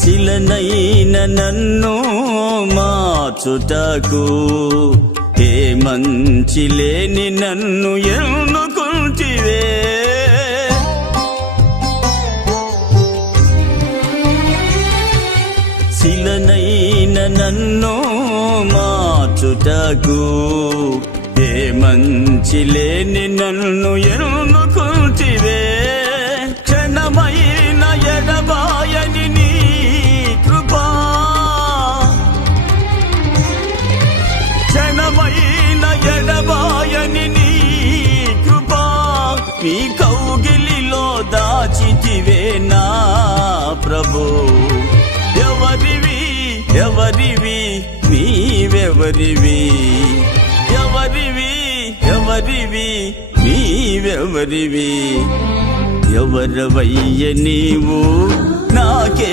శిలనైన నన్ను మార్చుటకు ఏ మంచి లేని నన్ను ఎన్నుకుంటివే. శిలనైన నన్ను మార్చుటకు ఏ మంచి లేని నన్ను ఎన్నుకుంటివే. క్షణమైన ఎడబాయని నీ కృపా, క్షణమైన ఎడబాయని నీ కృపా, నీ కౌగిలిలో దాచితివే నా ప్రభు. ఎవరివి ఎవరివి నీవెవరివి, ఎవరివి ఎవరివి నీవెవరివి, ఎవరవయ్య నీవు నాకే